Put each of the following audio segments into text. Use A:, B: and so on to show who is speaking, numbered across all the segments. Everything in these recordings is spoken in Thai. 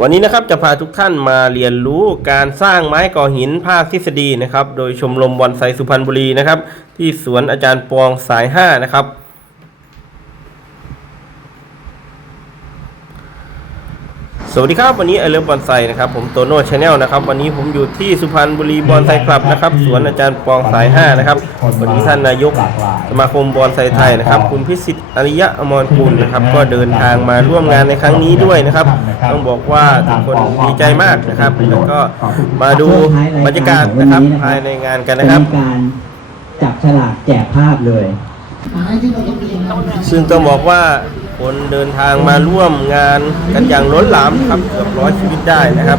A: วันนี้นะครับจะพาทุกท่านมาเรียนรู้การสร้างไม้ก่อหินภาคทฤษฎีนะครับ โดยชมรมวอนไซสุพรรณบุรีนะครับ ที่สวนอาจารย์ปองสาย5นะครับ สวัสดีครับ วันนี้ไอเลิฟบอนไซนะครับผมโตโน่ชาแนลนะครับวันนี้ผมอยู่ที่สุพรรณบุรีบอนไซคลับนะครับสวนอาจารย์ปองสาย 5 นะครับวันนี้ท่านนายกสมาคมบอนไซไทยนะครับคุณพิสิทธิ์อริยะอมรกุลนะครับก็เดินทางมาร่วมงานในครั้งนี้ด้วยนะครับต้องบอกว่าทุกคนดีใจมากนะครับแล้วก็มาดูบรรยากาศนะครับภายในงานกันนะครับ
B: การจับฉลากแจกภาพเลย
A: ซึ่งต้องบอกว่าคนเดินทางมาร่วมงานกันอย่างล้นหลามครับเกือบร้อยชีวิตได้นะครับ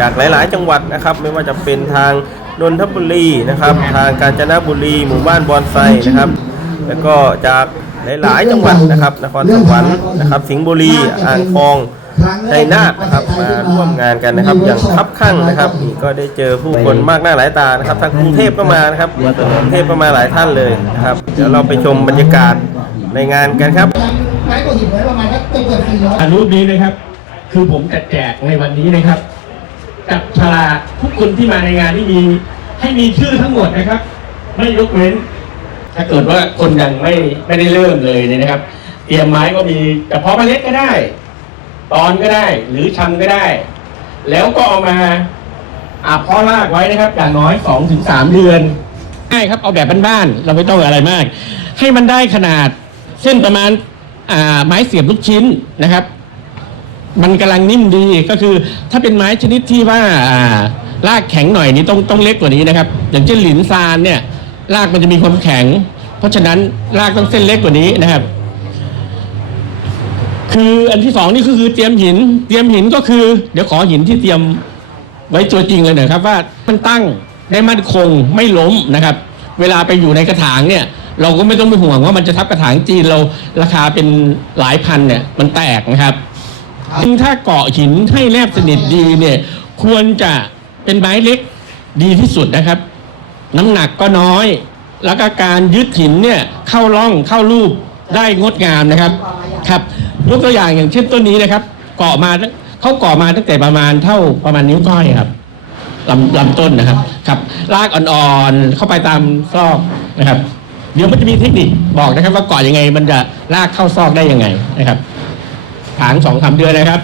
A: จากหลาย ๆ จังหวัดนะครับ ไม่ว่าจะเป็นทางนนทบุรีนะครับ ทางกาญจนบุรี หมู่บ้านบอนไซนะครับ แล้วก็จากหลาย ๆ จังหวัดนะครับ นครสวรรค์นะครับ สิงห์บุรี อ่างทอง ชัยนาทนะครับมาร่วมงานกันนะครับ อย่างคับข้างนะครับนี่ก็ได้เจอผู้คนมากหน้าหลายตานะครับทางกรุงเทพก็มานะครับกรุงเทพก็มาหลายท่านเลยนะครับเดี๋ยวเราไปชมบรรยากาศในงานกันครับ
C: ไม้กว่าหินไว้ประมาณสักเกือบเกือบสี่ร้อย
D: อันรูปนี้นะครับ คือผมจะแจกในวันนี้นะครับจับฉลากทุกคนที่มาในงานที่มีให้มีชื่อทั้งหมดนะครับ ไม่ยกเว้น ถ้าเกิดว่าคนยังไม่ไม่ได้เริ่มเลยเนี่ยนะครับ เตรียมไม้ก็มีกระเพาะเมล็ดก็ได้ ตอนก็ได้ หรือชำก็ได้ แล้วก็เอามาอาเพาะรากไว้นะครับ อย่างน้อยสองถึงสามเดือนง่ายครับเอาแบบบ้านๆเราไม่ต้องอะไรมาก ให้มันได้ขนาดเส้นประมาณอ่าไม้เสียบลูกชิ้นนะครับ มันกำลังนิ่มดีก็คือ ถ้าเป็นไม้ชนิดที่ว่าอ่ารากแข็งหน่อยนี่ต้องต้องเล็กกว่านี้นะครับ อย่างเช่นหลินซานเนี่ยรากมันจะมีความแข็ง เพราะฉะนั้นรากต้องเส้นเล็กกว่านี้นะครับ คืออันที่สองนี่ก็คือเตรียมหิน เตรียมหินก็คือ เดี๋ยวขอหินที่เตรียมไว้ตัวจริงเลยหน่อยครับว่ามันตั้งได้มั่นคงไม่ล้มนะครับ เวลาไปอยู่ในกระถางเนี่ย เราก็ไม่ต้องไปห่วงว่ามันจะทับกระถางจีนเราราคาเป็นหลายพันเนี่ยมันแตกนะครับซึ่งถ้าเกาะหินให้แนบสนิทดีเนี่ยควรจะเป็นไม้เล็กดีที่สุดนะครับ น้ำหนักก็น้อย แล้วก็การยึดหินเนี่ยเข้าร่องเข้ารูปได้งดงามนะครับครับ ยกตัวอย่างอย่างเช่นต้นนี้นะครับกาะมาเขากาะมาตั้งแต่ประมาณเท่าประมาณนิ้วก้อยครับลำลำต้นนะครับครับลากอ่อนๆเข้าไปตามซอกนะครับ เดี๋ยวมันจะมีเทคนิคบอกนะครับ ว่ากาะยังไง มันจะลากเข้าซอกได้ยังไงนะครับถางสองสามเดือนนะครับ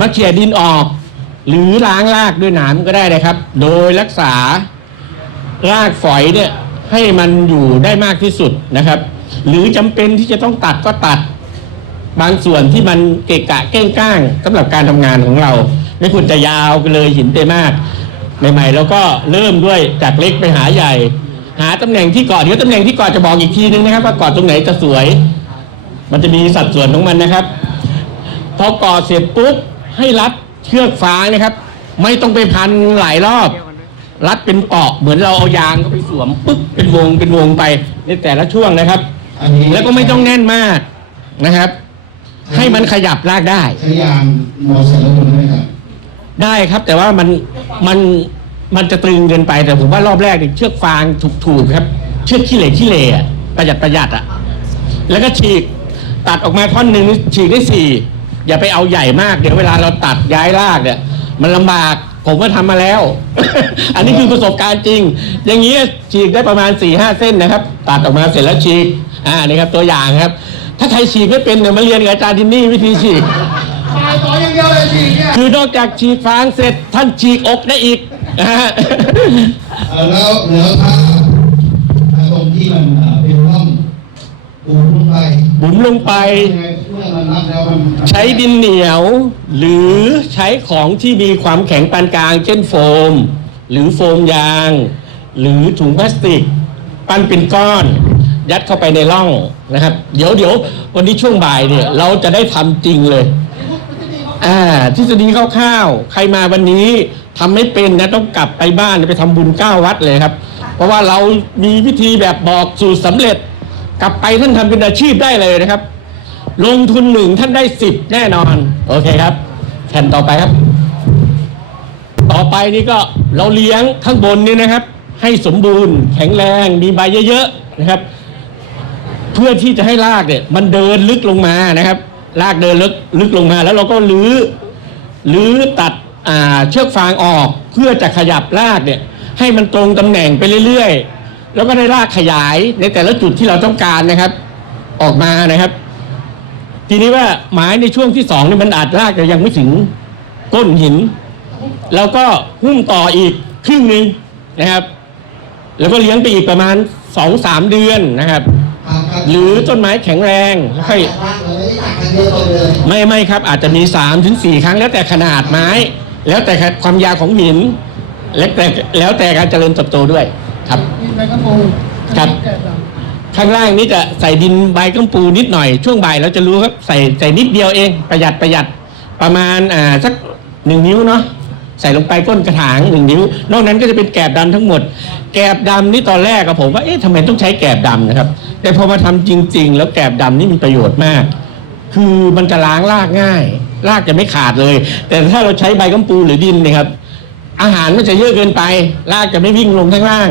D: มาเขี่ยดินออก หรือล้างรากด้วยหนามก็ได้นะครับ โดยรักษารากฝอยเนี่ยให้มันอยู่ได้มากที่สุดนะครับ หรือจำเป็นที่จะต้องตัดก็ตัด บางส่วนที่มันเกะกะเก้งก้างสำหรับการทำงานของเรา ไม่ควรจะยาวไปเลยหินเตมากใหม่ๆแล้วก็เริ่มด้วยจากเล็กไปหาใหญ่ หาตำแหน่งที่กาะเดี๋ยวตำแหน่งที่กาะจะบอกอีกทีนึงนะครับ ว่ากาะตรงไหนจะสวย มันจะมีสัดส่วนของมันนะครับ พอก่อเสร็จปุ๊บให้รัดเชือกฟางนะครับ ไม่ต้องไปพันหลายรอบ รัดเป็นเปาะเหมือนเราเอายางเข้าไปสวมปึ๊บเป็นวงเป็นวงไปในแต่ละช่วงนะครับ แล้วก็ไม่ต้องแน่นมากนะครับ ให้มันขยับลากได้
C: ใช้ยางมอเตอร์ไซค์รถยนต์ได้ไหมครับ
D: ได้ครับ แต่ว่ามันมันมันจะตรึงเกินไปแต่ผมว่ารอบแรกเนี่ยเชือกฟางถูกๆครับ เชือกขี้เหล็กขี้เหล่อะประหยัดประหยัดอะแล้วก็ฉีกตัดออกมาท่อนหนึ่งฉีกได้สี่อย่าไปเอาใหญ่มาก เดี๋ยวเวลาเราตัดย้ายรากเนี่ยมันลำบากผมก็ทำมาแล้ว อันนี้คือประสบการณ์จริง อย่างนี้ฉีกได้ประมาณ4ี่ห้าเส้นนะครับ ตัดออกมาเสร็จแล้วฉีกอ่านี่ครับตัวอย่างครับ ถ้าใครฉีกไม่เป็นเนี่ยมาเรียนกับอาจารย์ทินนี่วิธีฉีก
C: ตายต่ออย่างเดียวเลยสิเนี่ย
D: คือนอกจากฉีกฟางเสร็จท่านฉีกอกได้อีกนะฮะ
C: เอ่อแล้วแล้วถ้าถ้าตรงที่มันเอ่อเป็นร่องปูนลงไป
D: บุ๋มลงไป
C: ยังไงเมื่อมันรับแล้วมัน
D: ใช้ดินเหนียว หรือใช้ของที่มีความแข็งปานกลาง เช่นโฟม หรือโฟมยาง หรือถุงพลาสติก ปั้นเป็นก้อน ยัดเข้าไปในร่องนะครับ เดี๋ยวเดี๋ยววันนี้ช่วงบ่ายเนี่ย เราจะได้ทำจริงเลย อ่าทฤษฎีคร่าวๆใครมาวันนี้ทำไม่เป็นนะต้องกลับไปบ้านไปทำบุญเก้าวัดเลยครับ เพราะว่าเรามีวิธีแบบบอกสูตรสำเร็จ กลับไปท่านทำเป็นอาชีพได้เลยนะครับ ลงทุนหนึ่งท่านได้สิบแน่นอน โอเคครับแผ่นต่อไปครับ ต่อไปนี่ก็เราเลี้ยงข้างบนนี่นะครับ ให้สมบูรณ์แข็งแรงมีใบเยอะๆนะครับ เพื่อที่จะให้รากเนี่ย มันเดินลึกลงมานะครับรากเดินลึกลึกลงมา แล้วเราก็รื้อหรือตัดเชือกฟางออก เพื่อจะขยับรากเนี่ย ให้มันตรงตำแหน่งไปเรื่อยๆ แล้วก็ได้รากขยายในแต่ละจุดที่เราต้องการนะครับ ออกมานะครับ ทีนี้ว่าไม้ในช่วงที่สองเนี่ยมันอาจรากจะยังไม่ถึงก้นหิน แล้วก็หุ้มต่ออีกครึ่งหนึ่งนะครับ แล้วก็เลี้ยงไปอีกประมาณสองสามเดือนนะครับ หรือต้นไม้แข็งแรงแล้วค่อยไม่ไม่ครับ อาจจะมี3าถึงสครั้งแล้วแต่ขนาดไม้ แล้วแต่ความยาวของหิน แล้วแต่แล้วแต่การเจริญเติบโตด้วยครับ
E: มีใบกระปู
D: ครับข้างล่างนี้จะใส่ดินใบกัมปูนิดหน่อยช่วงบ่ายเราจะรู้ครับใส่ใส่นิดเดียวเองประหยัดประหยัดประมาณอ่าสักหนึ่งนิ้วเนาะ ใส่ลงไปก้นกระถางหนึ่งนิ้ว นอกนั้นก็จะเป็นแกบดำทั้งหมด แกบดำนี่ตอนแรกอะผมว่าเอ๊ะทำไมต้องใช้แกบดำนะครับ แต่พอมาทำจริง ๆ แล้วแกบดำนี่มีประโยชน์มาก คือมันจะล้างรากง่ายรากจะไม่ขาดเลย แต่ถ้าเราใช้ใบกัมปูหรือดินนยครับอาหารมันจะเยอะเกินไปรากจะไม่วิ่งลงข้างล่าง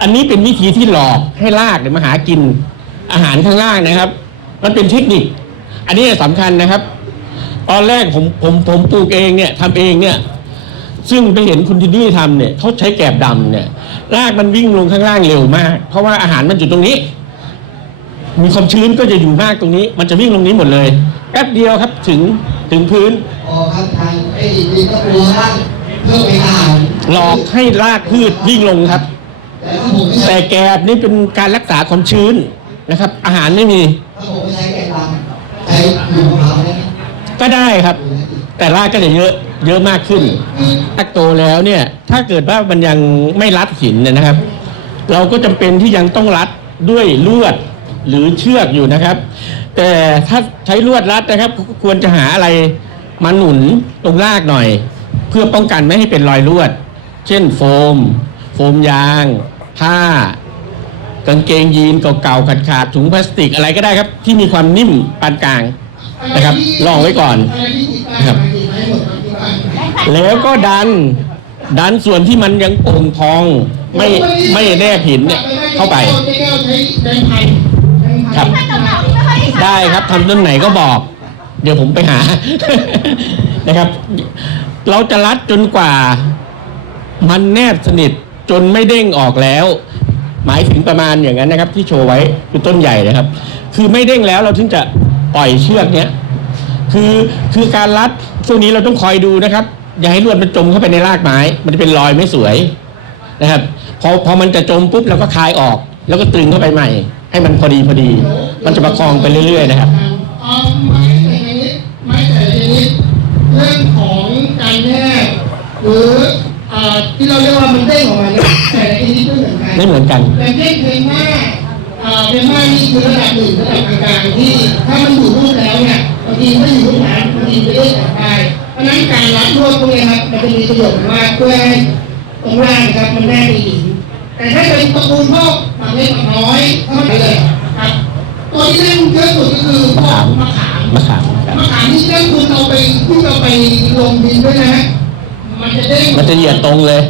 D: อันนี้เป็นวิธีที่หลอกให้รากเนี่ยมาหากิน อาหารข้างล่างนะครับ มันเป็นเทคนิค อันนี้สำคัญนะครับ ตอนแรกผมผมผมปลูกเองเนี่ยทำเองเนี่ย ซึ่งไปเห็นคุณทินนี่ทำเนี่ยเขาใช้แกบดำเนี่ยรากมันวิ่งลงข้างล่างเร็วมาก เพราะว่าอาหารมันอยู่ตรงนี้ มีความชื้นก็จะอยู่มากตรงนี้ มันจะวิ่งลงนี้หมดเลยแป๊บเดียวครับถึงถึงพื้น
C: ออกครับทางไอ้ดินก็ปูบ้างเพื่อเป็นอาหาร
D: หลอกให้รากพืชวิ่งลงครับ
C: แต่ถ้าผมไม่ใช้
D: แต่แกบนี่เป็นการรักษาความชื้นนะครับ อาหารไม่มี
C: ถ้าผมไม่ใช้แกงดำใช้หมูมะพร้าวได้ไหม
D: ก็ได้ครับ แต่รากก็จะเยอะ เยอะมากขึ้นราโตแล้วเนี่ยถ้าเกิดว่ามันยังไม่รัดหินเนี่ยนะครับ เราก็จำเป็นที่ยังต้องรัดด้วยลวดหรือเชือกอยู่นะครับ แต่ถ้าใช้ลวดรัดนะครับ ควรจะหาอะไรมาหนุนตรงรากหน่อย เพื่อป้องกันไม่ให้เป็นรอยลวด เช่นโฟม โฟมยาง ผ้ากางเกงยีนเก่าๆขาดๆถุงพลาสติกอะไรก็ได้ครับ ที่มีความนิ่มปานกลางนะครับ ลองไว้ก่อน
C: อะ
D: ครับ แล้วก็ดัน ดันส่วนที่มันยังโป่งพอง ไม่ไม่แนบหินเนี่ยเข้าไป
C: ใช้แก้วใช้แบงค์พันแบงค์พัน
D: ครับ ได้ครับทำต้นไหนก็บอก เดี๋ยวผมไปหา นะครับ เราจะรัดจนกว่า มันแนบสนิทจนไม่เด้งออกแล้ว หมายถึงประมาณอย่างนั้นนะครับ ที่โชว์ไว้คือต้นใหญ่นะครับ คือไม่เด้งแล้วเราถึงจะปล่อยเชือกเนี้ยคือคือการรัดช่วงนี้เราต้องคอยดูนะครับ อย่าให้ลวดมันจมเข้าไปในรากไม้ มันจะเป็นรอยไม่สวยนะครับพอพอมันจะจมปุ๊บเราก็คลายออก แล้วก็ตรึงเข้าไปใหม่ ให้มันพอดีพอดี มันจะประคองไปเรื่อย ๆ นะครับ
C: เอาไม้แต่ละนิดไม้แต่ละนิดเรื่องของการแนบหรืออ่าที่เราเรียกว่ามันเด้งออกมาเนี่ยแต่ละชนิดไม่เหมือนกัน
D: ไม่เหมือนกัน
C: แต่เด้งเพลงว่าอ่าเพลงว่านี่คือระดับหนึ่งระดับกลางๆที่ถ้ามันอยู่รูปแล้วเนี่ยบางทีไม่อยู่รูปนั้นบางทีจะเด้งออกได้ เพราะฉะนั้นการรัดรวบพวกนี้ครับมันจะมีประโยชน์มากเพื่อให้ตรงล่างนะครับมันแน่นดีแต่ถ้าเป็นตระกูลพวกหมากเล็กหมากน้อยถ้ามันไปเลยครับ ตัวที่เล่นเยอะสุดก็คือพวกมะขาม
D: มะขามครับ
C: มะขามนี่เล่นคุณเอาไปที่เราไปลงดินด้วยนะฮะมันจะเด้ง
D: มันจะเหยียดตรงเลย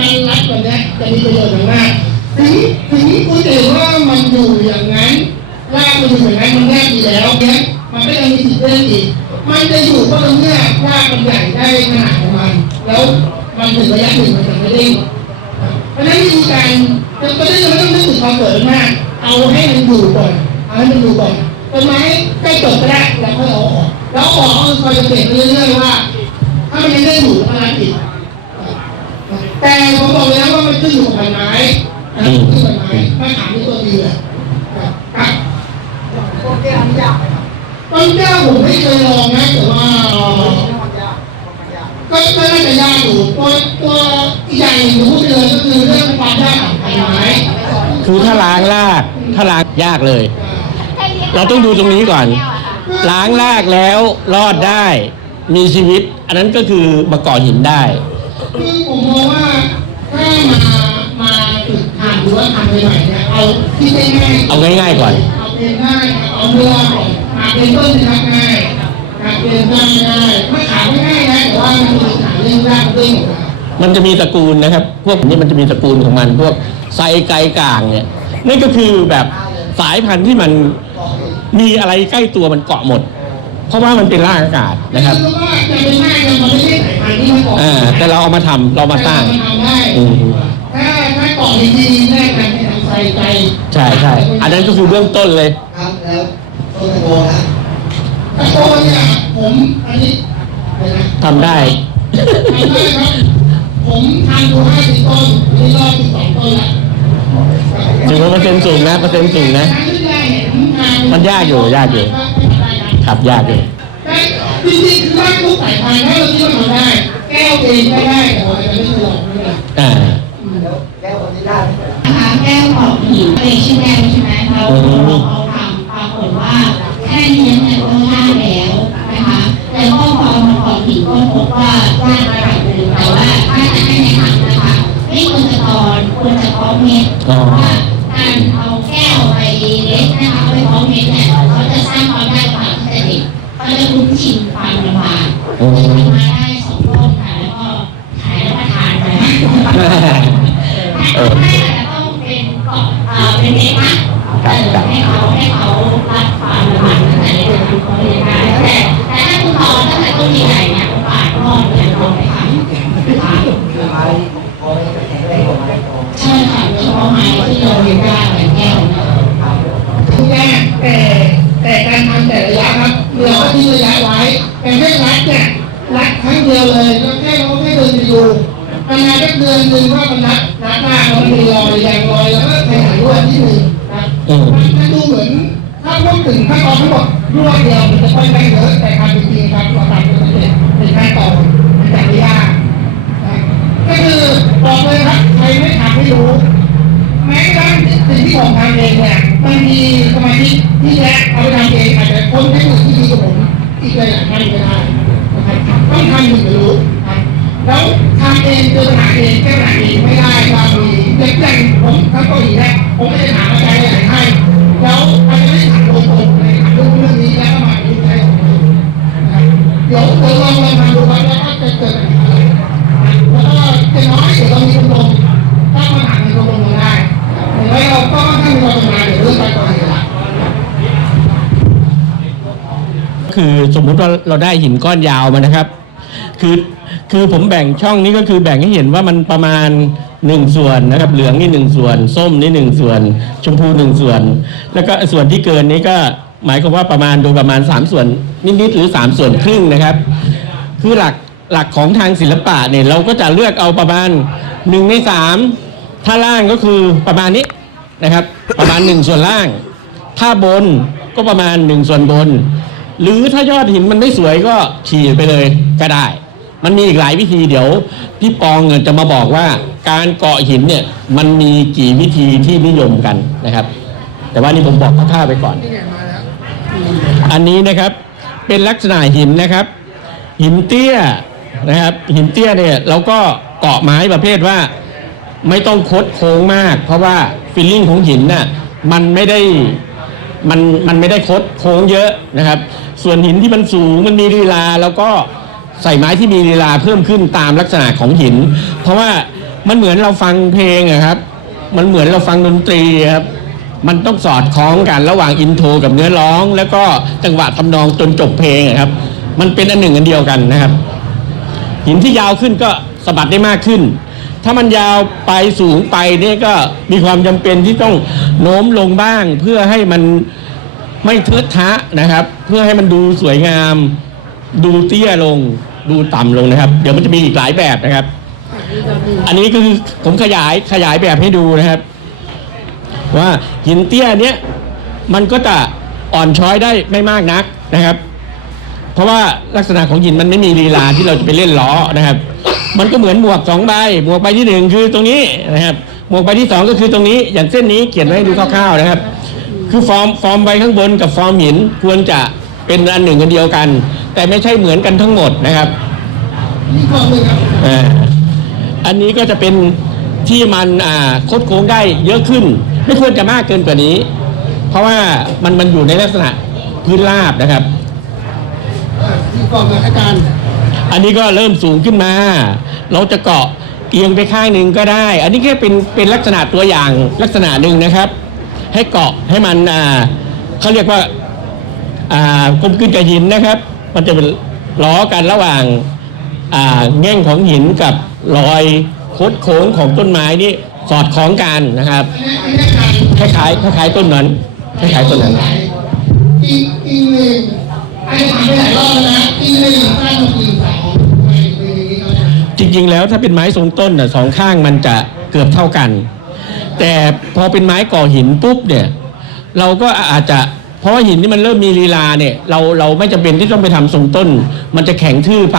C: การรัดแบบเนี้ยจะมีประโยชน์อย่างมากถึงถึงคุณเห็นว่ามันอยู่อย่างนั้นรากมันอยู่อย่างนั้นมันแนบอยู่แล้วเนี่ย มันก็ยังมีสิทธิ์เด้งอีก มันจะอยู่ก็ตรงเนี้ยรากมันใหญ่ได้ขนาดของมัน แล้วมันถึงระยะหนึ่งมันถึงไม่เด้งเพราะฉะนั้นวิธีการจะไม่ได้ไม่ต้องนึกถึงความเกิดมาก เอาให้มันอยู่ก่อน เอาให้มันอยู่ก่อนต้นไม้ใกล้จบก็ได้แล้วค่อยเอาออกแล้วเอาออกก็คอยจะเปลี่ยนไปเรื่อยๆว่า ถ้ามันยังได้อยู่ก็รัดอีกแต่ผมบอกเลยนะว่ามันขึ้นอยู่กับพันไม้นะขึ้นกับไม้ถ้าถามในตัวดีเลยครับต้นแก้วนี่ยาก ต้นแก้วผมไม่เคยลองนะแต่ว่าก็ก็น่าจะยากอยู่ตัวตัวอีกอย่างหนึ่งที่พูดเลยก็คือเรื่องความยากของไม้
D: คือถ้าล้างรากถ้าล้างยากเลย เราต้องดูตรงนี้ก่อน ล้างรากแล้วรอดได้ มีชีวิต อันนั้นก็คือมาก่อหินได้
C: คือผมมองว่าถ้ามามาฝึกทำหรือว่าทำใหม่ๆเนี่ยเอาที่ง่ายๆ
D: เอาง่ายๆก่อน
C: เอาง่ายๆเอาเรือก่อน เป็นต้นนะครับง่ายหาเป็นต้นง่ายไม่ขายไม่ง่ายนะแต่ว่ามันมีขายเรื่องรากเรื่องของเรา
D: มันจะมีตระกูลนะครับ พวกนี้มันจะมีตระกูลของมัน พวกไซไกกลางเนี่ยนั่นก็คือแบบสายพันธุ์ที่มันมีอะไรใกล้ตัวมันเกาะหมด เพราะว่ามันเป็นรากอากาศนะครับ
C: คือว่าจะเป็นมากจะมันไม่ใช่สายพันธุ์ที่มันออก
D: อ่าแต่เราเอามาทำเรามาสร้าง
C: มันทำได้
D: อืม
C: ถ้าถ้าเกาะดีๆแรกกันให้ทำใส่ใจ
D: ใช่ใช่อันนั้นก็คือเบื้องต้นเลย
B: ครับแล้ว ต้นตะโกนะ
C: ตะโกนเนี่ยผมอันนี้เดี๋ยวนะ
D: ทำได้
C: ทำได้ครับผมทำดูห้าสิบต้นอันนี้รอบสิบสองต้นละ
D: ถือว่าเปอร์เซ็นต์สูงนะเปอร์เซ็นต์สูงนะ มันยากอยู่ยากอยู่ครับยากอยู่
C: แต่จริงๆคือว่าทุกสายพันธุ์ถ้าเราคิดว่าทำได้ แก้วเองก็ได้แต่ว่าจะไม่ตลอดด้วยนะ
D: อ่า
E: นะคะแก้วของหินเป็นชื่อแก้วใช่ไหมเรา ว่าแค่เลี้ยงเนี่ยก็ย
C: ดูประมาณแค่เดือนหนึ่งว่ามันรัดรัดหน้ามันมีรอยแดงรอยแล้วก็ไปหาลวดที่หนึ่งนะ
D: อืม
C: มันจะดูเหมือนถ้าพูดถึงขั้นตอนทั้งหมดรวดเดียวมันจะค่อยได้เยอะแต่ความจริงครับเราทำกันเป็นเป็นขั้นตอนมันจะไม่ยากนก็คือบอกเลยครับใครไม่ทำไม่รู้แม้กระทั่งสิ่งที่ผมทำเองเนี่ยมันมีสมาชิกที่แยกเอาไปทำเองอาจจะคนเทคนิคที่ดีกว่าผมอีกหลายท่านก็ได้นะครับต้องทำถึงจะรู้ แล้วทำเองเจอปัญหาเองแก้ปัญหาเองไม่ได้บางทีเด็กอย่งผมทั้งเกาหลีเนี่ยผมไม่ได้ถามอาจารย์หลายๆท่านแล้วอาจจะไม่ถามตรงๆเลยถามเรื่องเรื่องนี้แล้วก็มาดูใช้ของผมเดี๋ยวเดี๋ยวลองลองทำดูครับแล้วก็จะเกิดอะไรแล้วก็จะน้อยเดี๋ยวเรามีคนลงถ้าปัญหาในโรงงได้แล้วเราก็ถ้ามีความชำนาญเดี๋ยวเรื่องการก่อเหตุละ
D: คือสมมุติว่าเราได้หินก้อนยาวมานะครับ คือ คือผมแบ่งช่องนี้ก็คือแบ่งให้เห็นว่ามันประมาณหนึ่งส่วนนะครับ เหลืองนี่หนึ่งส่วน ส้มนี่หนึ่งส่วน ชมพูหนึ่งส่วน แล้วก็ส่วนที่เกินนี้ก็หมายความว่าประมาณโดยประมาณ 3 ส่วนนิดๆหรือ 3 ส่วนครึ่งนะครับ คือหลักหลักของทางศิลปะเนี่ยเราก็จะเลือกเอาประมาณ1ใน3ถ้าล่างก็คือประมาณนี้นะครับ ประมาณ 1 ส่วนล่าง ถ้าบนก็ประมาณ 1 ส่วนบน หรือถ้ายอดหินมันไม่สวยก็ขีดไปเลยก็ได้ มันมีอีกหลายวิธีเดี๋ยวพี่ปองเนี่ยจะมาบอกว่าการเกาะหินเนี่ยมันมีกี่วิธีที่นิยมกันนะครับ แต่ว่านี่ผมบอกคร่าวๆไปก่อน อันนี้นะครับเป็นลักษณะหินนะครับ หินเตี้ยนะครับ หินเตี้ยเนี่ยเราก็เกาะไม้ประเภทว่า ไม่ต้องคดโค้งมาก เพราะว่าฟิลลิ่งของหินน่ะมันไม่ได้มันมันไม่ได้คดโค้งเยอะนะครับ ส่วนหินที่มันสูงมันมีลีลาแล้วก็ ใส่ไม้ที่มีลีลาเพิ่มขึ้นตามลักษณะของหิน เพราะว่ามันเหมือนเราฟังเพลงอะครับ มันเหมือนเราฟังดนตรีครับมันต้องสอดคล้องกันระหว่างอินโทรกับเนื้อร้อง แล้วก็จังหวะทำนองจนจบเพลงครับ มันเป็นอันหนึ่งอันเดียวกันนะครับ หินที่ยาวขึ้นก็สะบัดได้มากขึ้น ถ้ามันยาวไปสูงไปเนี่ยก็มีความจำเป็นที่ต้องโน้มลงบ้าง เพื่อให้มันไม่เทิดทะนะครับ เพื่อให้มันดูสวยงาม ดูเตี้ยลงดูต่ำลงนะครับ เดี๋ยวมันจะมีอีกหลายแบบนะครับ อันนี้คือผมขยายขยายแบบให้ดูนะครับ ว่าหินเตี้ยเนี้ยมันก็จะอ่อนช้อยได้ไม่มากนักนะครับ เพราะว่าลักษณะของหินมันไม่มีลีลาที่เราจะไปเล่นล้อนะครับ มันก็เหมือนหมวกสองใบหมวกใบที่หนึ่งคือตรงนี้นะครับ หมวกใบที่สองก็คือตรงนี้อย่างเส้นนี้เขียนไว้ดูคร่าวๆนะครับ คือฟอร์มฟอร์มใบข้างบนกับฟอร์มหินควรจะเป็นอันหนึ่งอันเดียวกัน แต่ไม่ใช่เหมือนกันทั้งหมดนะครับ
C: นี่ข้อหนึ่งครับ
D: อ่าอันนี้ก็จะเป็นที่มันอ่าคดโค้งได้เยอะขึ้น ไม่ควรจะมากเกินกว่านี้ เพราะว่ามันมันอยู่ในลักษณะพื้นราบนะครับ
C: ที่ก่อนนะอาจารย์
D: อันนี้ก็เริ่มสูงขึ้นมา เราจะเกาะเอียงไปข้างหนึ่งก็ได้ อันนี้แค่เป็นเป็นลักษณะตัวอย่างลักษณะหนึ่งนะครับ ให้เกาะให้มันอ่าเขาเรียกว่าอ่ากลมกลืนกับหินนะครับ มันจะเป็นล้อกันระหว่างอ่าแง่งของหินกับรอยโคดโค้งของต้นไม้นี่สอดคล้องกันนะครับ
C: อันนี้อันนี้การ
D: คล้ายๆคล้ายๆต้นนั้นคล้ายๆต้นนั้น
C: อีกอีกหนึ่งอันนี้ถามไปหลายรอบแล้วนะอีกหนึ่งสร้างมากี่สองไม่เป็นอย่างนี้ครับอาจารย์
D: จริงๆแล้วถ้าเป็นไม้ทรงต้นน่ะสองข้างมันจะเกือบเท่ากัน แต่พอเป็นไม้ก่อหินปุ๊บเนี่ย เราก็อาจจะเพ ราะว่าหินนี่มันเริ่มมีลีลาเนี่ย เราเราไม่จำเป็นที่ต้องไปทำทรงต้น มันจะแข็งทื่อไป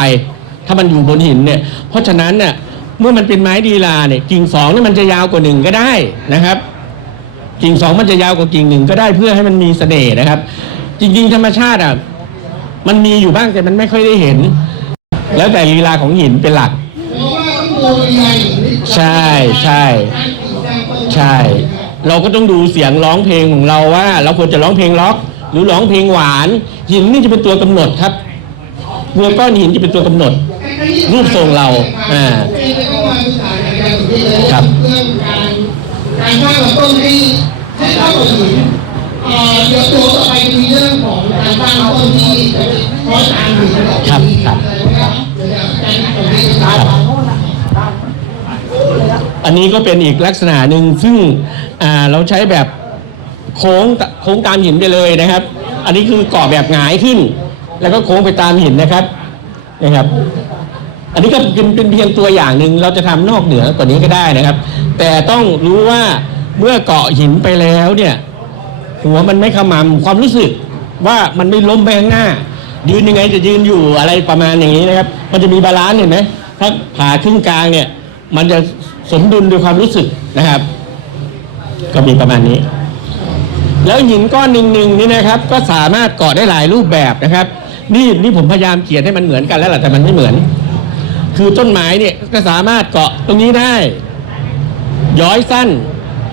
D: ถ้ามันอยู่บนหินเนี่ย เพราะฉะนั้นเนี่ยเมื่อมันเป็นไม้ดีลาเนี่ยกิ่งสองเนี่ยมันจะยาวกว่าหนึ่งก็ได้นะครับ กิ่งสองมันจะยาวกว่ากิ่งหนึ่งก็ได้เพื่อให้มันมีเสน่ห์นะครับ จริง ๆ ธรรมชาติอะมันมีอยู่บ้างแต่มันไม่ค่อยได้เห็น แล้วแต่ลีลาของหินเป็นหลัก ใช่ใช่ใช่ เราก็ต้องดูเสียงร้องเพลงของเราว่า เราควรจะร้องเพลงล็อก หรือร้องเพลงหวาน หินนี่จะเป็นตัวกำหนดครับหัวก้อนหินจะเป็นตัวกำหนด รูปทรงเราอ่าครับ
C: เรื่องการการสร้างลำต้นให้ให้เข้ากับหินเอ่อเดี๋ยวตัวต่อไปจะมีเรื่องของการสร้างลำต้นที่เพาะตามหิน
D: ครับครับ
C: เดี๋ยวอาจารย์จะให้ศึกษา
D: อันนี้ก็เป็นอีกลักษณะหนึ่งซึ่ง อ่าเราใช้แบบโค้งโค้งตามหินไปเลยนะครับ อันนี้คือก่อแบบหงายขึ้น แล้วก็โค้งไปตามหินนะครับนะครับ อันนี้ก็เป็นเป็นเพียงตัวอย่างหนึ่งเราจะทำนอกเหนือกว่านี้ก็ได้นะครับ แต่ต้องรู้ว่าเมื่อเกาะหินไปแล้วเนี่ย หัวมันไม่ขมำความรู้สึกว่ามันไม่ล้มไปข้างหน้า ยืนยังไงจะยืนอยู่อะไรประมาณอย่างนี้นะครับ มันจะมีบาลานซ์เห็นไหมถ้าผ่าครึ่งกลางเนี่ย มันจะสมดุลด้วยความรู้สึกนะครับ ก็มีประมาณนี้ แล้วหินก้อนหนึ่งๆนี่นะครับ ก็สามารถเกาะได้หลายรูปแบบนะครับ นี่นี่ผมพยายามเขียนให้มันเหมือนกันแล้วแหละแต่มันไม่เหมือน คือต้นไม้เนี่ยก็สามารถเกาะตรงนี้ได้ ย้อยสั้น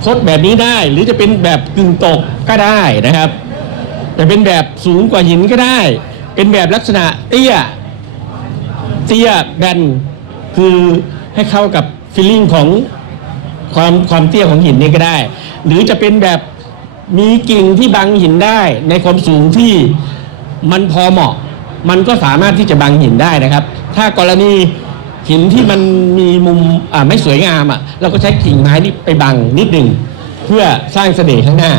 D: คดแบบนี้ได้ หรือจะเป็นแบบกึ่งตกก็ได้นะครับจะเป็นแบบสูงกว่าหินก็ได้ เป็นแบบลักษณะเตี้ย เตี้ยแบนคือให้เข้ากับฟีลลิ่งของ ความความเตี้ยของหินนี่ก็ได้ หรือจะเป็นแบบมีกิ่งที่บังหินได้ ในความสูงที่มันพอเหมาะ มันก็สามารถที่จะบังหินได้นะครับ ถ้ากรณีหินที่มันมีมุมอ่าไม่สวยงามอะเราก็ใช้กิ่งไม้นี่ไปบังนิดหนึ่งเพื่อสร้างเสน่ห์ข้างหน้า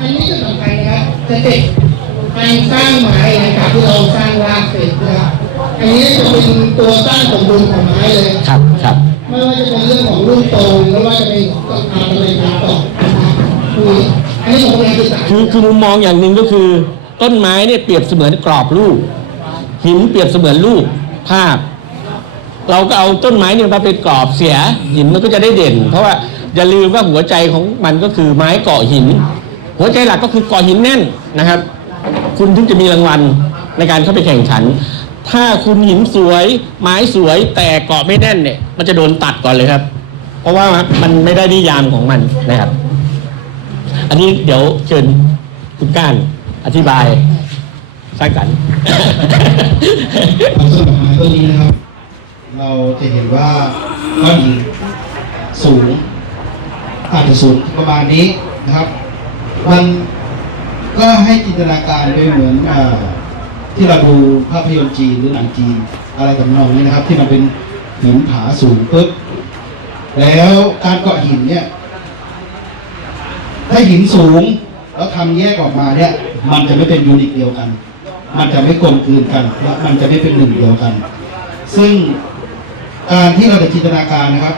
C: อันนี้จะสำคัญนะครับจะเด็กการสร้างไม้นะครับที่เราสร้างรากเสร็จนะครับอันนี้จะเป็นตัวสร้างสมดุลของไม้เลย
D: ครับครับ
C: ไม่ว่าจะเป็นเรื่องของรูปทรงไม่ว่าจะเป็นกับการดำเนินการต่อะครับคืออันนี้ผมกำลังศึกษา
D: คือคือมุมมองอย่างหนึ่งก็คือ ต้นไม้เนี่ยเปรียบเสมือนกรอบรูปหินเปรียบเสมือนรูปภาพ เราก็เอาต้นไม้เนี่ยมาเป็นกรอบเสียหินมันก็จะได้เด่น เพราะว่าอย่าลืมว่าหัวใจของมันก็คือไม้เกาะหิน หัวใจหลักก็คือเกาะหินแน่นนะครับ คุณถึงจะมีรางวัลในการเข้าไปแข่งขัน ถ้าคุณหินสวย ไม้สวยแต่เกาะไม่แน่นเนี่ย มันจะโดนตัดก่อนเลยครับ เพราะว่ามันไม่ได้นิยามของมันนะครับ อันนี้เดี๋ยวเชิญคุณก้านอธิบายสร้างสรรค์
B: ความสำหรับไม้ต้นนี้นะครับ เราจะเห็นว่าก้อนหินสูงอาจจะสูงประมาณนี้นะครับ มันก็ให้จินตนาการไปเหมือนอา ที่เราดูภาพยนตร์จีนหรือหนังจีนอะไรกับนองนี้นะครับ ที่มันเป็นหินผาสูงปุ๊บแล้วการเกาะหินเนี่ยถ้าหินสูงแล้วทำแยกออกมาเนี่ย มันจะไม่เป็นยูนิตเดียวกัน มันจะไม่กลมกลืนกันและมันจะไม่เป็นหนึ่งเดียวกัน ซึ่งการที่เราจะจินตนาการนะครับ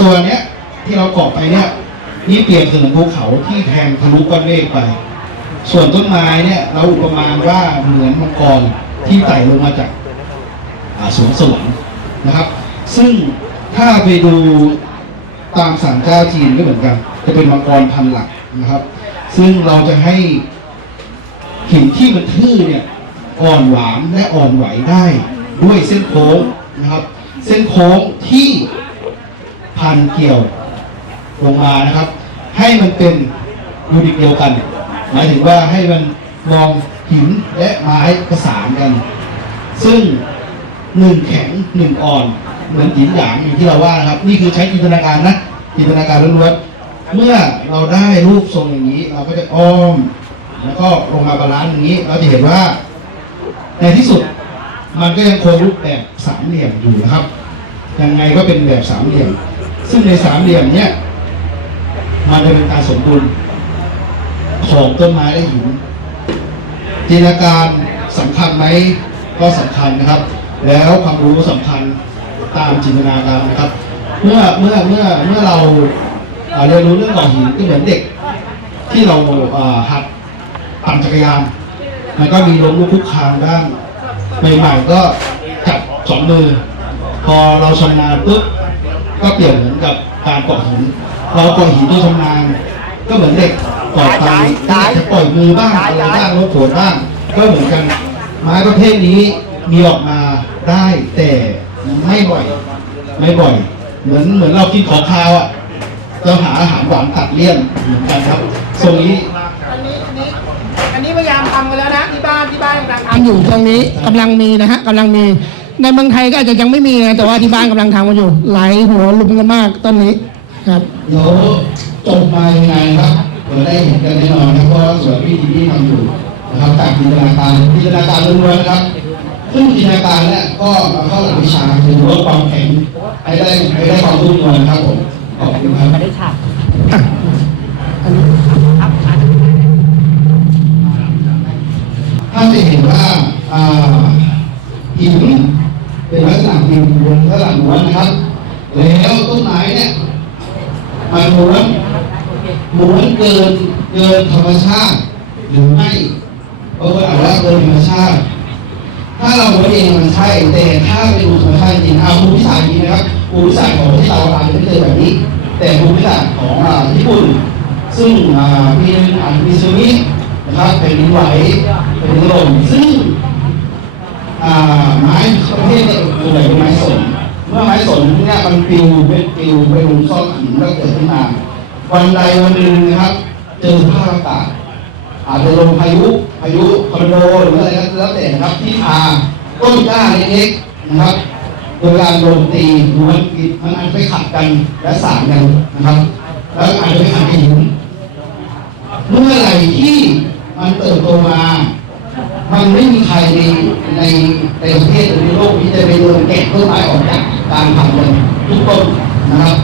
B: ตัวเนี้ยที่เราเกาะไปเนี่ยนี่เปรียบเสมือนภูเขาที่แทงทะลุก้อนเมฆไป ส่วนต้นไม้เนี่ยเราอุปมาว่าเหมือนมังกรที่ไต่ลงมาจากสวงสวรรค์นะครับ ซึ่งถ้าไปดูตามสังเจ้าจีนก็เหมือนกัน จะเป็นมังกรพันหลักนะครับ ซึ่งเราจะให้หินที่มันทื่อเนี่ยอ่อนหวานและอ่อนไหวได้ด้วยเส้นโค้งนะครับ เส้นโค้งที่พันเกี่ยวลงมานะครับ ให้มันเป็นยูนิตเดียวกัน หมายถึงว่าให้มันมองหินและไม้ประสานกัน ซึ่งหนึ่งแข็งหนึ่งอ่อน เหมือนหินหยางอย่างที่เราว่านะครับ นี่คือใช้จินตนาการนะจินตนาการล้วนๆเมื่อเราได้รูปทรงอย่างนี้ เราก็จะอ้อม แล้วก็ลงมาบาลานซ์อย่างนี้ เราจะเห็นว่า ในที่สุดมันก็ยังคงรูปแบบสามเหลี่ยมอยู่นะครับยังไงก็เป็นแบบสามเหลี่ยม ซึ่งในสามเหลี่ยมเนี้ยมันจะเป็นการสมดุล ของต้นไม้และหินจินตนาการสำคัญไหมก็สำคัญนะครับ แล้วความรู้สำคัญตามจินตนาการนะครับ เมื่อเมื่อเมื่อเมื่อเราเรียนรู้เรื่องก่อหินก็เหมือนเด็ก ที่เราหัดปั่นจักรยานมันก็มีล้มลุกคลุกคลานบ้างใหม่ๆก็จับสองมือ พอเราชำนาญปุ๊บก็เปรียบเหมือนกับการเกาะหินเราเกาะหินด้วยชำนาญก็เหมือนเด็ก เกาะตามที่อยาจะปล่อยมือบ้างอะไรบ้างลดโผนบ้าง ก็เหมือนกัน ไม้ประเภทนี้มีออกมาได้แต่ไม่บ่อย ไม่บ่อย เหมือนเหมือนเรากินของคาวอะเราหาอาหารหวานตัดเลี่ยนเหมือนกันครับทรงนี้
C: อันนี้อันนี้อันนี้พยายามทำกันแล้วนะที่บ้านที่บ้านกำลังทำอยู่ตรงนี้กำลังมีนะฮะกำลังมีในเมืองไทยก็อาจจะยังไม่มีนะแต่ว่าที่บ้านกำลังทำกันอยู่ไหลหัวลุมกันมากต้นนี้ครับ
B: เดี๋ยวจบมายังไงครับ เดี๋ยวได้เห็นกันแน่นอนครับเพราะว่าส่วนพี่ทีที่ทำอยู่นะครับจากจินตนาการจินตนาการล้วนๆนะครับ ซึ่งจินตนาการเนี่ยก็มาเข้าหลักวิชาคือลดความแข็งให้ได้ให้ได้ความรุ่มนวลนะครับผมขอบคุณครับท่านจะเห็นว่าอ่าหินเป็นลักษณะหินบนลักษณะม้วนนะครับ แล้วต้นไม้เนี่ยมันม้วน หม้วนเกินเกินธรรมชาติหรือไม่บางคนอาจว่าเกินธรรมชาติ ถ้าเราม้วนเองมันใช่ แต่ถ้าไปดูธรรมชาติจริงเอาภูมิศาสตร์นี้นะครับภูมิศาสตร์ของที่เราอาจจะไม่เจอแบบนี้ แต่ภูมิศาสตร์ของอ่ญี่ปุ่น ซึ่งอ่ามีอาจมีซึนามินะครับเป็นไหวเป็นลมซึ่งไม้ประเภทเนี่ยส่วนใหญ่เป็นไม้สนเมื่อไม้สนเนี่ยมันปลิวเป็นปลิวไปลงซอกหินแล้วเกิดขึ้นมา วันใดวันหนึ่งนะครับ เจอสภาพอากาศอาจจะลงพายุพายุคอร์โดหรืออะไรก็แล้วแต่นะครับ ที่พาต้นกล้าเล็กๆนะครับโดยการโดนตีมันกิดมันอาจจะไปขัดกันและสานกันนะครับ แล้วอาจจะไปขัดกันเมื่อไหร่ที่มันเติบโตมา มันไม่มีใครในในในประเทศหรือในโลกนี้จะไปเดินแกะต้นไม้ออกจากการทำเลยทุกต้นนะครับ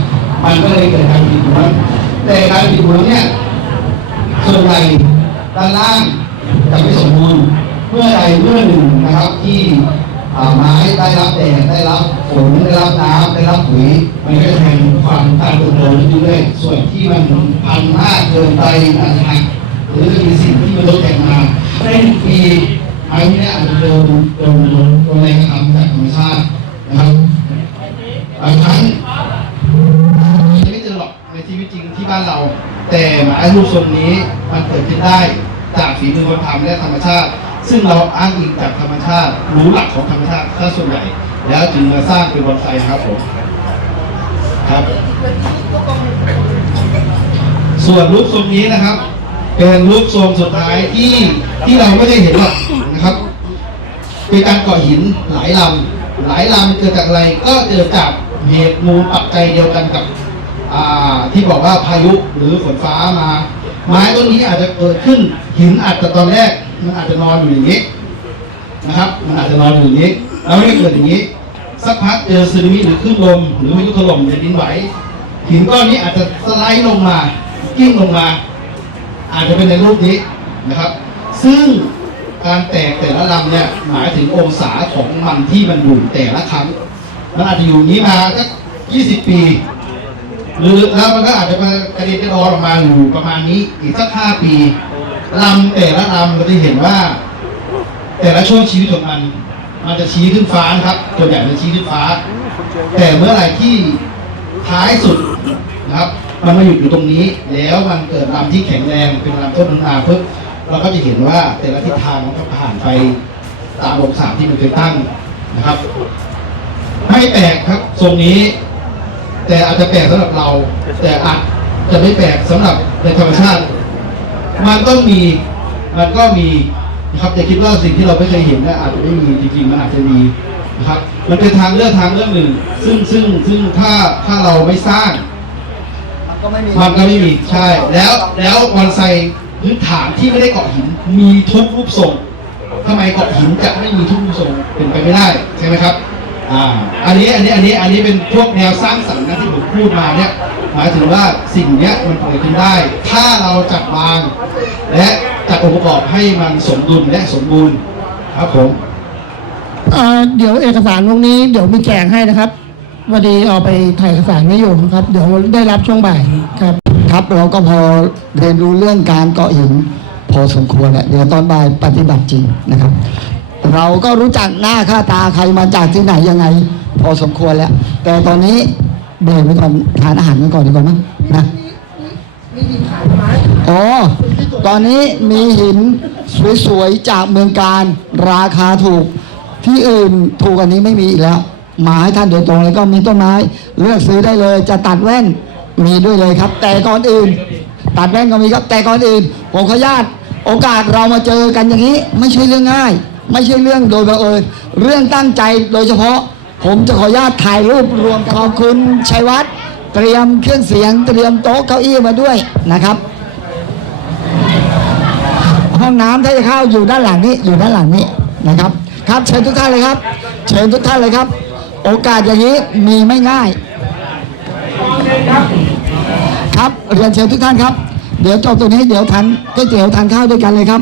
B: มันก็เลยเกิดการผิดหวน แต่การผิดหวนเนี่ยส่วนใหญ่ด้านล่างจะไม่สมบูรณ์เมื่อใดเมื่อหนึ่งนะครับที่อ่าไม้ได้รับแดดได้รับฝนได้รับน้ำได้รับปุ๋ยมันก็จะแทนความการเติบโตขึ้นเรื่อยๆส่วนที่มันพันมากเกินไปอาจจะหักหรือมีสิ่งที่มันลดแข่งมาในหนึ่งปีไม้เนี่ยอาจจะโดนโดนโดนโดนแรงกระทำจากธรรมชาตินะครับบางครั้ง ชีวิตจริงที่บ้านเรา แต่ไม้รูปทรงนี้มันเกิดขึ้นได้จากฝีมือคนทำและธรรมชาติ ซึ่งเราอ้างอิงจากธรรมชาติ รู้หลักของธรรมชาติถ้าส่วนใหญ่ แล้วจึงมาสร้างเป็นบอนไซครับผมครับ ส่วนรูปทรงนี้นะครับ เป็นรูปทรงสุดท้ายที่ที่เราไม่ได้เห็นหรอกนะครับเป็นการก่อหินหลายลำหลายลำเกิดจากอะไรก็เกิดจากเหตุมูลปัจจัยเดียวกันกับ อ่าที่บอกว่าพายุหรือฝนฟ้ามา ไม้ต้นนี้อาจจะเกิดขึ้นหินอาจจะตอนแรก มันอาจจะนอนอยู่อย่างนี้นะครับ มันอาจจะนอนอยู่อย่างนี้แล้วไม่เกิดอย่างนี้ สักพักเจอสึนามิหรือคลื่นลม หรือพายุถล่มแผ่นดินไหวหินก้อนนี้อาจจะสไลด์ลงมากิ้งลงมา อาจจะเป็นในรูปนี้นะครับ ซึ่งการแตกแต่ละลำเนี่ยหมายถึงองศาของมันที่มันอยู่แต่ละครั้งมันอาจจะอยู่อย่างนี้มาสัก20 ปี หรือแล้วมันก็อาจจะมากระเด็นกระดอนออกมาอยู่ประมาณนี้อีกสักห้าปีลำแต่ละลำเราจะเห็นว่า แต่ละช่วงชีวิตของมัน มันจะชี้ขึ้นฟ้านะครับส่วนใหญ่จะชี้ขึ้นฟ้า แต่เมื่อไหร่ที่ท้ายสุดนะครับ มันมาหยุดอยู่ตรงนี้ แล้วมันเกิดลำที่แข็งแรงเป็นลำต้นนาปุ๊บเราก็จะเห็นว่าแต่ละทิศทางมันก็ผ่านไปตามองศาที่มันเคยตั้งนะครับ ไม่แปลกครับทรงนี้ แต่อาจจะแปลกสำหรับเรา แต่อาจจะไม่แปลกสำหรับในธรรมชาติ มันต้องมีมันก็มีนะครับอย่าคิดว่าสิ่งที่เราไม่เคยเห็นเนี่ยอาจจะไม่มีจริงๆมันอาจจะมีนะครับ มันเป็นทางเลือกทางเลือกหนึ่ง ซึ่งซึ่งซึ่งถ้าถ้าเราไม่สร้างมันก็ไม่มีใช่ แล้วแล้วบอนไซพื้นฐานที่ไม่ได้เกาะหิน มีทุกรูปทรงทำไมเกาะหินจะไม่มีทุกรูปทรงเป็นไปไม่ได้ใช่ไหมครับ อ่าอันนี้อันนี้อันนี้อันนี้เป็นพวกแนวสร้างสรรค์นะที่ผมพูดมาเนี่ยหมายถึงว่าสิ่งเนี้ยมันเกิดขึ้นได้ ถ้าเราจัดวาง และจัดองค์ประกอบให้มันสมดุลและสมบูรณ์ครับผม
C: เอ่อเดี๋ยวเอกสารพวกนี้เดี๋ยวมีแจกให้นะครับพอดีเอาไปถ่ายเอกสารไม่อยู่ครับ เดี๋ยวได้รับช่วงบ่ายครับ
F: ครับเราก็พอเรียนรู้เรื่องการเกาะหินพอสมควรแล้วเดี๋ยวตอนบ่ายปฏิบัติจริงนะครับ เราก็รู้จักหน้าค่าตาใครมาจากที่ไหนยังไง พอสมควรแล้ว แต่ตอนนี้เบรกไปก่อนทานอาหารกันก่อนดีกว่ามั้งนะอ๋อตอนนี้มีหินสวยๆจากเมืองการราคาถูก ที่อื่นถูกกว่านี้ไม่มีอีกแล้วมาให้ท่านโดยตรงแล้วก็มีต้นไม้ เลือกซื้อได้เลย จะตัดแว่นมีด้วยเลยครับ แต่ก่อนอื่น ตัดแว่นก็มีครับแต่ก่อนอื่น ผมขออนุญาตโอกาสเรามาเจอกันอย่างนี้ ไม่ใช่เรื่องง่าย ไม่ใช่เรื่องโดยบังเอิญเรื่องตั้งใจโดยเฉพาะ ผมจะขออนุญาตถ่ายรูปรวมขอบคุณชัยวัฒน์เตรียมเครื่องเสียงเตรียมโต๊ะเก้าอี้มาด้วยนะครับ ห้องน้ำถ้าจะเข้าอยู่ด้านหลังนี้อยู่ด้านหลังนี้นะครับ ครับเชิญทุกท่านเลยครับ เชิญทุกท่านเลยครับ โอกาสอย่างนี้มีไม่ง่าย ครับเรียนเชิญทุกท่านครับ เดี๋ยวจบตรงนี้เดี๋ยวทานก๋วยเตี๋ยวทานข้าวด้วยกันเลยครับ